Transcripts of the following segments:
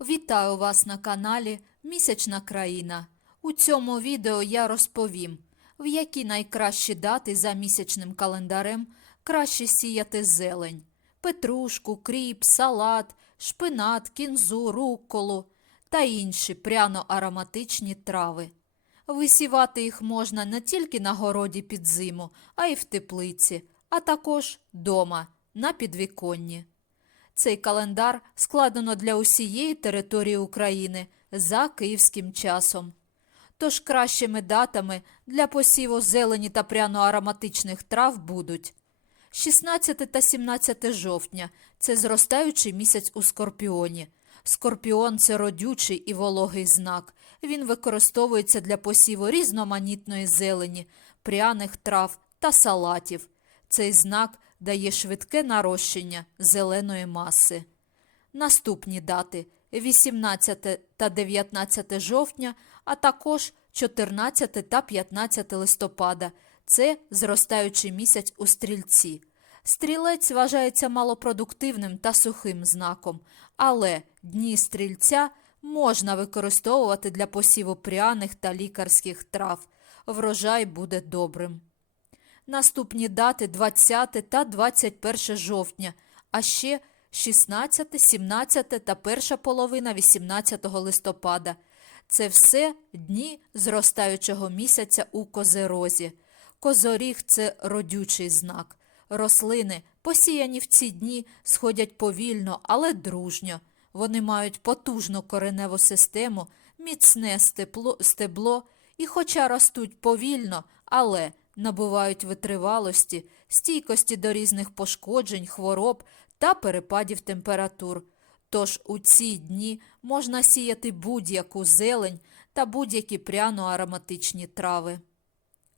Вітаю вас на каналі Місячна країна. У цьому відео я розповім, в які найкращі дати за місячним календарем краще сіяти зелень, петрушку, кріп, салат, шпинат, кінзу, рукколу та інші пряно-ароматичні трави. Висівати їх можна не тільки на городі під зиму, а й в теплиці, а також дома, на підвіконні. Цей календар складено для усієї території України за київським часом. Тож кращими датами для посіву зелені та пряно-ароматичних трав будуть 16 та 17 жовтня це зростаючий місяць у скорпіоні. Скорпіон це родючий і вологий знак. Він використовується для посіву різноманітної зелені, пряних трав та салатів. Цей знак дає швидке нарощення зеленої маси. Наступні дати 18 та 19 жовтня, а також 14 та 15 листопада. Це зростаючий місяць у стрільці. Стрілець вважається малопродуктивним та сухим знаком, але дні стрільця можна використовувати для посіву пряних та лікарських трав. Врожай буде добрим. Наступні дати 20 та 21 жовтня, а ще 16, 17 та перша половина 18 листопада. Це все дні зростаючого місяця у козерозі. Козоріг це родючий знак. Рослини, посіяні в ці дні, сходять повільно, але дружньо. Вони мають потужну кореневу систему, міцне степло, стебло і, хоча ростуть повільно, але набувають витривалості, стійкості до різних пошкоджень, хвороб та перепадів температур. Тож у ці дні можна сіяти будь-яку зелень та будь-які пряно-ароматичні трави.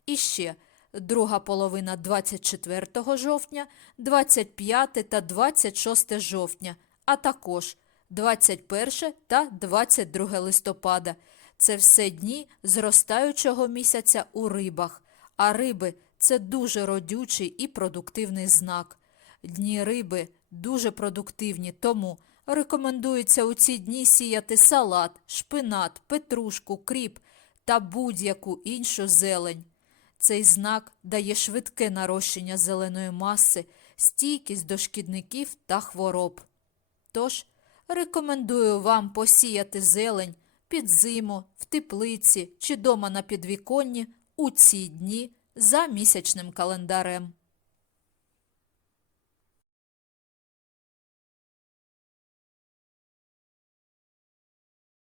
І ще друга половина 24 жовтня, 25 та 26 жовтня, а також 21 та 22 листопада. Це все дні зростаючого місяця у рибах, а риби це дуже родючий і продуктивний знак. Дні риби дуже продуктивні, тому рекомендується у ці дні сіяти салат, шпинат, петрушку, кріп та будь-яку іншу зелень. Цей знак дає швидке нарощення зеленої маси, стійкість до шкідників та хвороб. Тож рекомендую вам посіяти зелень під зиму, в теплиці чи дома на підвіконні у ці дні за місячним календарем.